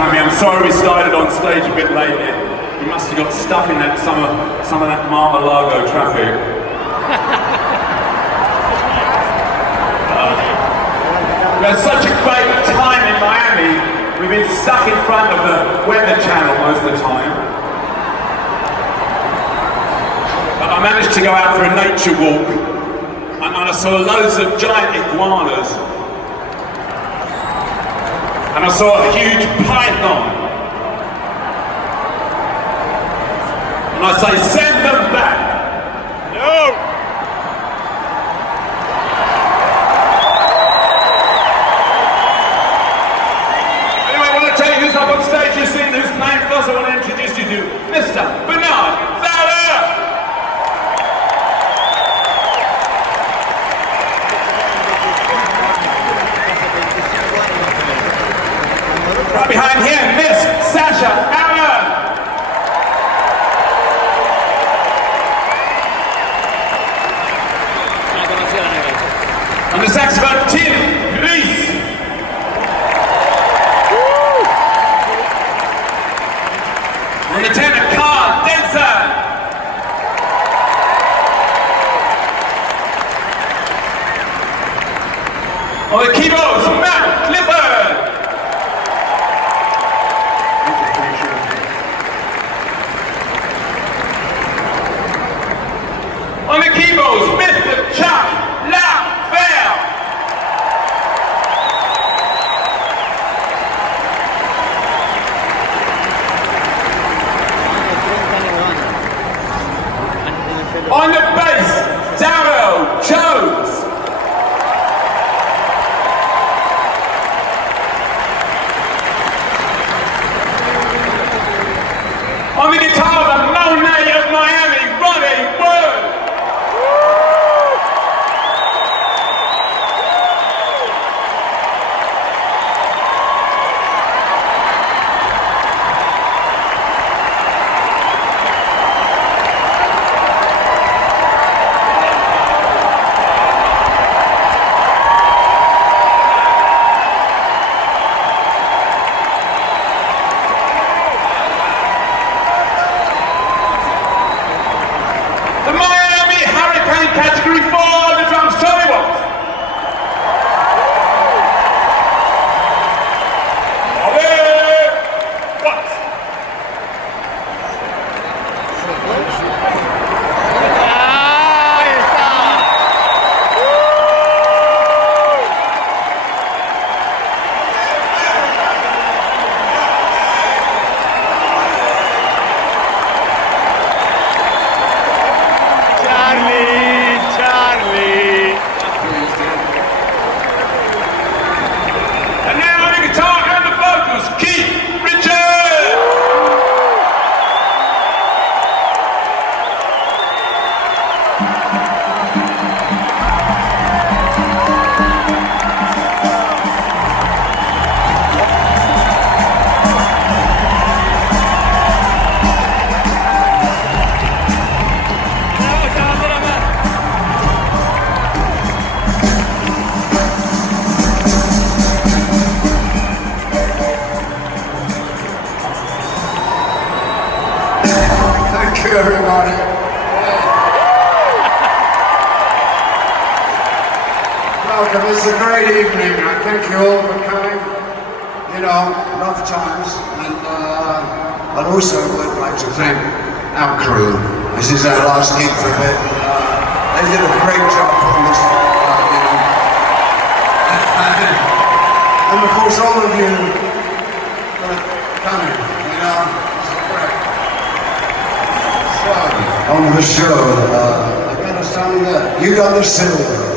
Tommy. I'm sorry we started on stage a bit late. We must have got stuck in that some of that Mar-a-Lago traffic. We had such a great time in Miami. We've been stuck in front of the Weather Channel most of the time. But I managed to go out for a nature walk, and I saw loads of giant iguanas. And I saw a huge python. And I say, send them back. No! Anyway, I want to tell you who's up on stage. You've seen who's playing first. I want to introduce you to Mr. Bernard Fowler. Right behind him, Miss Sasha Allen. On the saxophone, Tim Reese. On the tenor, Carl Denson. On the keyboards, Matt Clifford. On the keyboards, Mr. Chuck LaFell. On the bass, Darryl Jones. On the guitar, the Monet of Miami, Ronnie Wood. The Miami Hurricane Category 4 on the drums, Tony Watts. Watts. And now on the guitar and the vocals, Keith Richards. Thank you, everybody. Welcome. It's a great evening. I thank you all for coming. You know, rough times, and I'd also would like to thank our crew. This is our last gig for a bit. They did a great job on this. And of course, all of you coming. You know, it's great. So, on the show, I got a song that You Got the Silver.